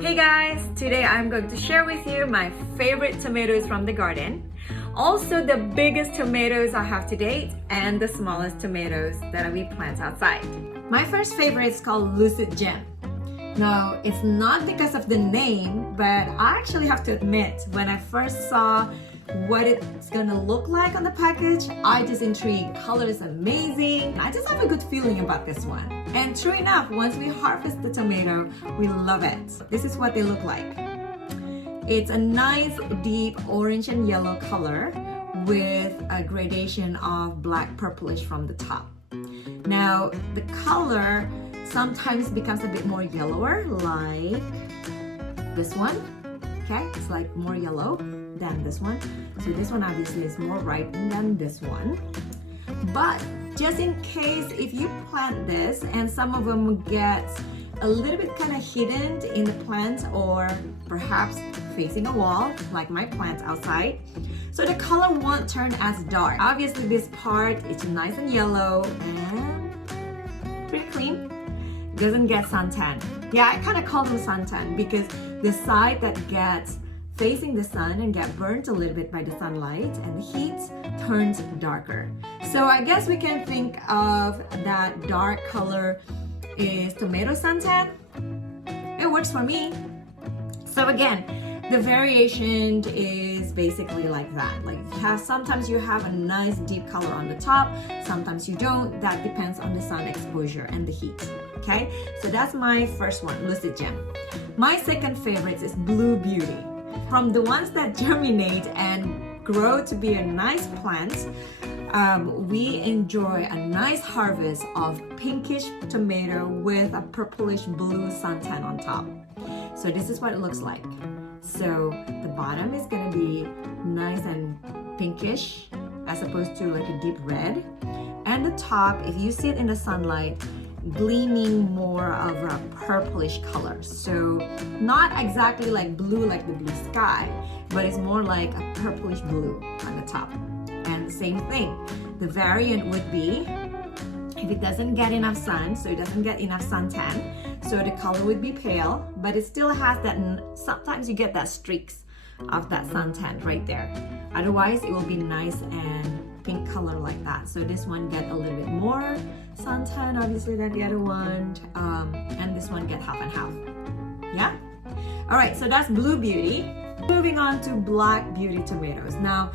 Hey guys, today I'm going to share with you my favorite tomatoes from the garden. Also the biggest tomatoes I have to date and the smallest tomatoes that we plant outside. My first favorite is called Lucid Gem. Now, it's not because of the name, but I actually have to admit, when I first saw what it's gonna look like on the package, I just intrigued. Color is amazing. I just have a good feeling about this one. And true enough, once we harvest the tomato, we love it. This is what they look like. It's a nice deep orange and yellow color with a gradation of black purplish from the top. Now, the color sometimes becomes a bit more yellower, like this one. Okay, it's like more yellow than this one. So this one obviously is more ripened than this one. But just in case if you plant this and some of them get a little bit kind of hidden in the plant or perhaps facing a wall, like my plant outside, so the color won't turn as dark. Obviously this part is nice and yellow and pretty clean. Doesn't get suntan. Yeah, I kind of call them suntan because the side that gets facing the sun and get burnt a little bit by the sunlight and the heat turns darker. So I guess we can think of that dark color is tomato suntan. It works for me. So again, the variation is basically like that. Like sometimes you have a nice deep color on the top, sometimes you don't. That depends on the sun exposure and the heat. Okay, so that's my first one, Lucid Gem. My second favorite is Blue Beauty. From the ones that germinate and grow to be a nice plant, we enjoy a nice harvest of pinkish tomato with a purplish blue suntan on top. So this is what it looks like. So the bottom is gonna be nice and pinkish as opposed to like a deep red. And the top, if you see it in the sunlight, gleaming more of a purplish color. So not exactly like blue like the blue sky, but it's more like a purplish blue on the top. And same thing, the variant would be if it doesn't get enough sun, so it doesn't get enough suntan, so the color would be pale, but it still has that, sometimes you get that streaks of that suntan right there. Otherwise it will be nice and pink color like that. So this one get a little bit more suntan obviously than the other one, and this one get half and half. Yeah? All right, so that's Blue Beauty. Moving on to Black Beauty tomatoes. Now,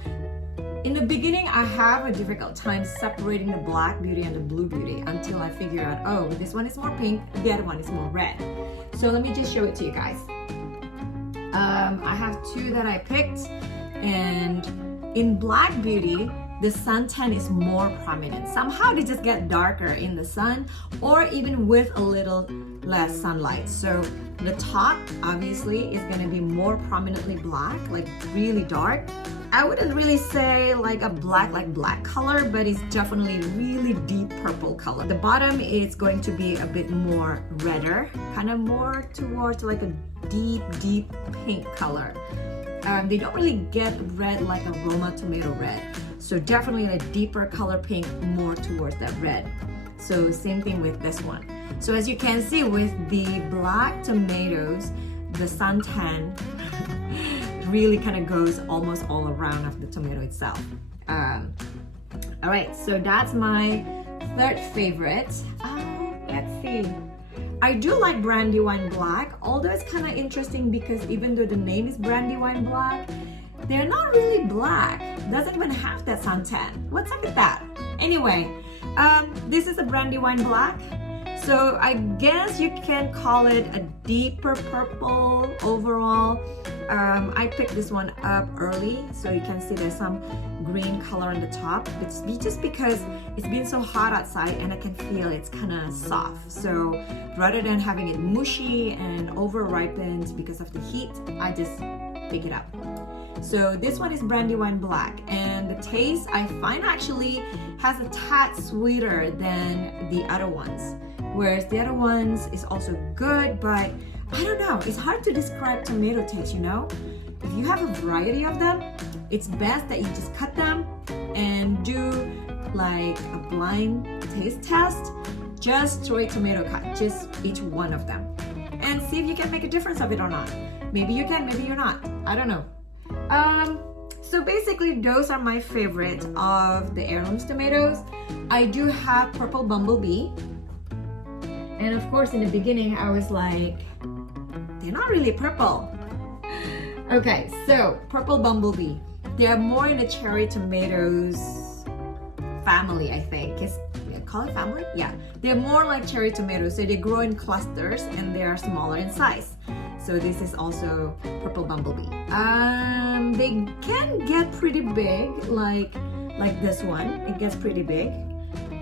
in the beginning, I have a difficult time separating the Black Beauty and the Blue Beauty until I figure out, oh, this one is more pink, the other one is more red. So let me just show it to you guys. I have two that I picked, and in Black Beauty, the suntan is more prominent. Somehow they just get darker in the sun or even with a little less sunlight. So the top obviously is going to be more prominently black, like really dark. I wouldn't really say like a black color, but it's definitely really deep purple color. The bottom is going to be a bit more redder, kind of more towards like a deep pink color. They don't really get red like a Roma tomato red. So definitely a deeper color pink, more towards that red. So same thing with this one. So as you can see with the black tomatoes, the suntan really kind of goes almost all around of the tomato itself. All right, so that's my third favorite. Let's see. I do like Brandywine Black, although it's kind of interesting because even though the name is Brandywine Black, they're not really black. Doesn't even have that suntan. What's up with that? Anyway, this is a Brandywine Black. So I guess you can call it a deeper purple overall. I picked this one up early, so you can see there's some green color on the top. It's just because it's been so hot outside and I can feel it's kind of soft. So rather than having it mushy and over ripened because of the heat, I just pick it up. So this one is Brandywine Black, and the taste I find actually has a tad sweeter than the other ones. Whereas the other ones is also good, but I don't know, it's hard to describe tomato taste, you know? If you have a variety of them, it's best that you just cut them and do like a blind taste test. Just straight tomato cut, just each one of them. and see if you can make a difference of it or not. Maybe you can, maybe you're not. I don't know. So basically those are my favorite of the heirloom tomatoes. I do have purple Bumblebee. And of course in the beginning I was like, they're not really purple. Okay, so purple Bumblebee. They are more in the cherry tomatoes family, I think. Call it family? Yeah. They're more like cherry tomatoes, so they grow in clusters and they are smaller in size. So this is also purple Bumblebee. They can get pretty big, like this one. It gets pretty big.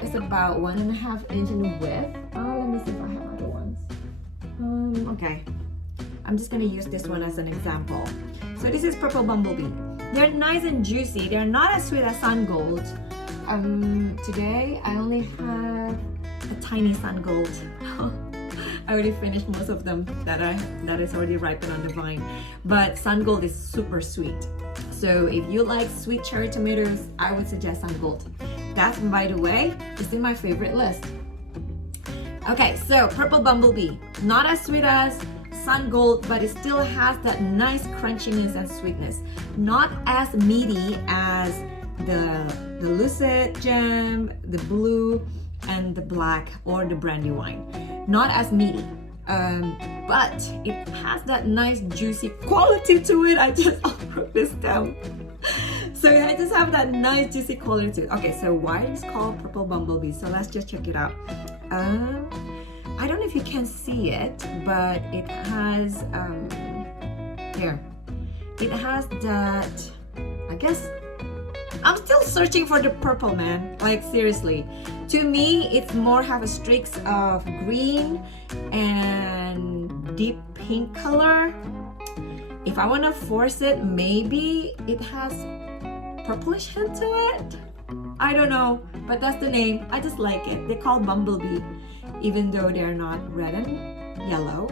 It's about 1.5 inch in width. Let me see if I have other ones. Okay. I'm just gonna use this one as an example. So this is purple Bumblebee. They're nice and juicy. They're not as sweet as Sun Gold. Today I only have a tiny Sun Gold. I already finished most of them that is already ripened on the vine. But Sun Gold is super sweet. So if you like sweet cherry tomatoes, I would suggest Sun Gold. That's, by the way, is in my favorite list. Okay, so purple Bumblebee, not as sweet as Sun Gold, but it still has that nice crunchiness and sweetness. Not as meaty as the lucid gem, the blue, and the black, or the Brandywine. Not as meaty, but it has that nice juicy quality to it. I just wrote this down. So I just have that nice juicy quality to it. Okay, so why it's called purple Bumblebee? So let's just check it out. I don't know if you can see it, but it has here. It has that, I guess, I'm still searching for the purple, man. Like seriously. To me, it's more have a streaks of green and deep pink color. If I want to force it, maybe it has purplish hint to it. I don't know, but that's the name. I just like it. They call Bumblebee, even though they're not red and yellow.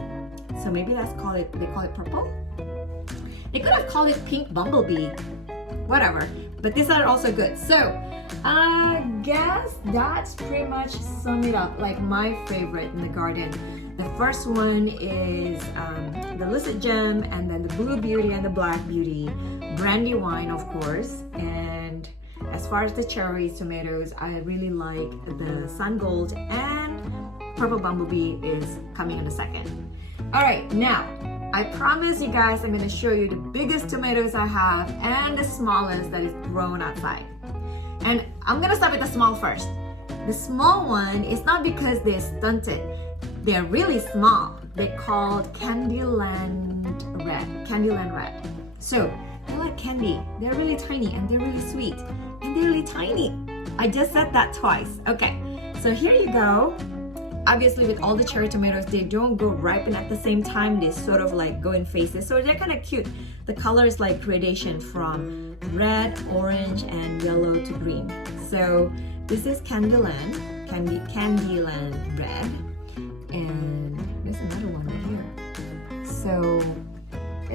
So maybe they call it purple. They could have called it pink Bumblebee. Whatever. But these are also good. So I guess that's pretty much sum it up, like my favorite in the garden. The first one is the lucid gem, and then the blue beauty and the black beauty, Brandywine, of course. And as far as the cherry tomatoes, I really like the Sun Gold, and purple Bumblebee is coming in a second. All right, now I promise you guys I'm going to show you the biggest tomatoes I have and the smallest that is grown outside. And I'm going to start with the small first. The small one is not because they're stunted. They're really small. They're called Candyland Red. Candyland Red. So they're like candy. They're really tiny and they're really sweet. And they're really tiny. I just said that twice. Okay, so here you go. Obviously with all the cherry tomatoes, they don't go ripen at the same time. They sort of like go in phases. So they're kind of cute. The color is like gradation from red, orange, and yellow to green. So this is Candyland Red. And there's another one right here. So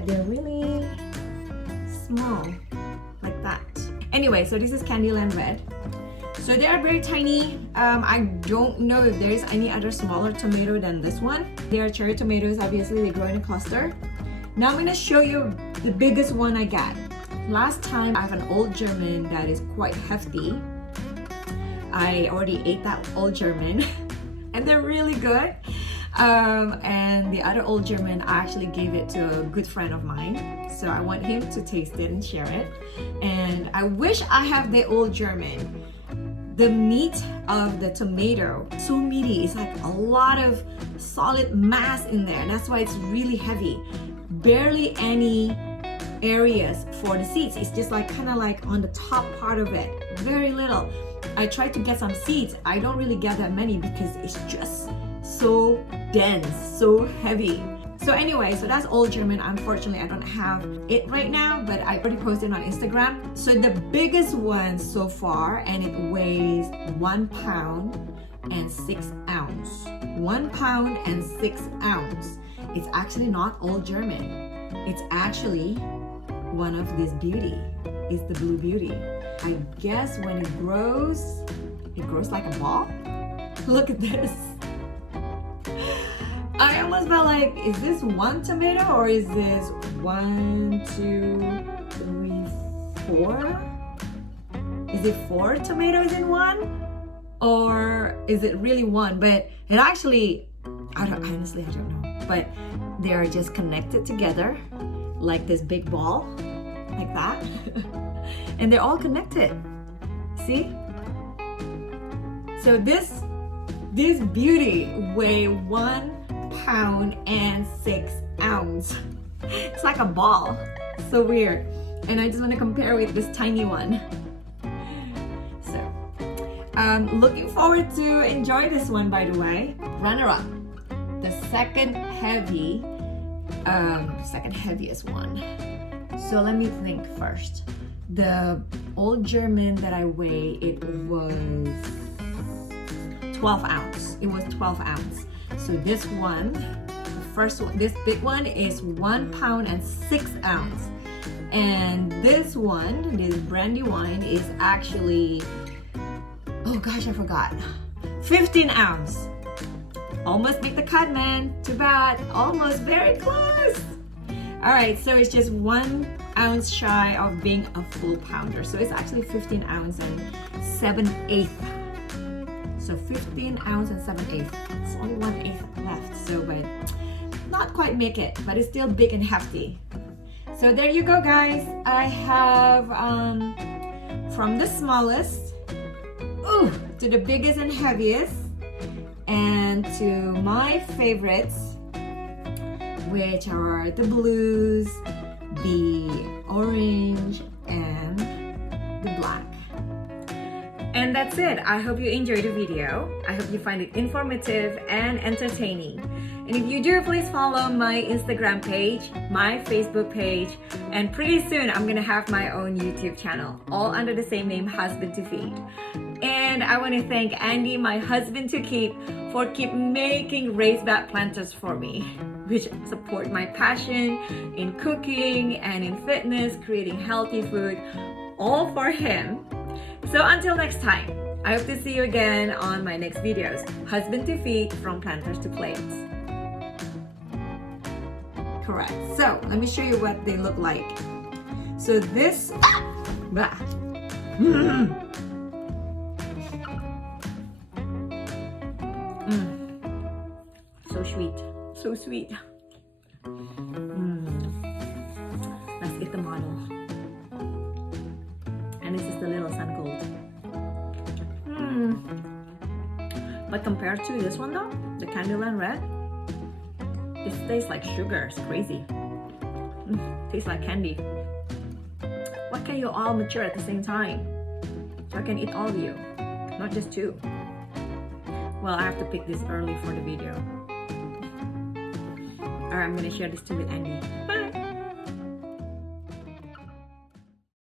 they're really small, like that. Anyway, so this is Candyland Red. So they are very tiny. I don't know if there's any other smaller tomato than this one. They are cherry tomatoes, obviously they grow in a cluster. Now I'm gonna show you the biggest one I got. Last time I have an old German that is quite hefty. I already ate that old German and they're really good. And the other old German, I actually gave it to a good friend of mine. So I want him to taste it and share it. And I wish I have the old German. The meat of the tomato, so meaty. It's like a lot of solid mass in there. That's why it's really heavy. Barely any areas for the seeds. It's just like kind of like on the top part of it. Very little. I tried to get some seeds. I don't really get that many because it's just so dense, so heavy. So anyway, so that's old German. Unfortunately, I don't have it right now, but I already posted on Instagram. So the biggest one so far, and it weighs 1 pound and 6 ounce. 1 pound and 6 ounce. It's actually not old German. It's actually one of this beauty. It's the blue beauty. I guess when it grows like a ball. Look at this. I almost smell like, is this one tomato or is this 1, 2, 3, 4? Is it 4 tomatoes in one? Or is it really one? But it actually, honestly, I don't know. But they are just connected together like this big ball, like that. And they're all connected. See? So this beauty weigh 1 pound and 6 ounces. It's like a ball. So weird. And I just want to compare with this tiny one. So looking forward to enjoy this one, by the way. Runner-up, the second heaviest one. So let me think first. The old German that I weigh, it was 12 ounce. It was 12 ounce. So this one, the first one, this big one is 1 pound and 6 ounce. And this one, this Brandywine, is actually, oh gosh, I forgot, 15 ounce. Almost make the cut, man. Too bad. Almost, very close. All right, so it's just 1 ounce shy of being a full pounder. So it's actually 15 ounce and 7/8. So 15 ounce and 7/8. It's only 1/8 left. So, but not quite make it, but it's still big and hefty. So there you go, guys. I have from the smallest to the biggest and heaviest, and to my favorites, which are the blues, the orange, and the black. And that's it. I hope you enjoyed the video. I hope you find it informative and entertaining. And if you do, please follow my Instagram page, my Facebook page, and pretty soon I'm gonna have my own YouTube channel, all under the same name, HusbandToFeed. And I want to thank Andy, my husband to keep, for making raised bed planters for me, which support my passion in cooking and in fitness, creating healthy food, all for him. So until next time, I hope to see you again on my next videos. HusbandToFeed, from planters to plates. Correct. So let me show you what they look like. So this, so sweet, so sweet. Let's eat the model. And this is the little sun gold. But compared to this one though, the Candyland Red, this tastes like sugar. It's crazy. Tastes like candy. Why can't you all mature at the same time? So I can eat all of you, not just 2. Well, I have to pick this early for the video. Alright, I'm gonna share this too with Andy. Bye!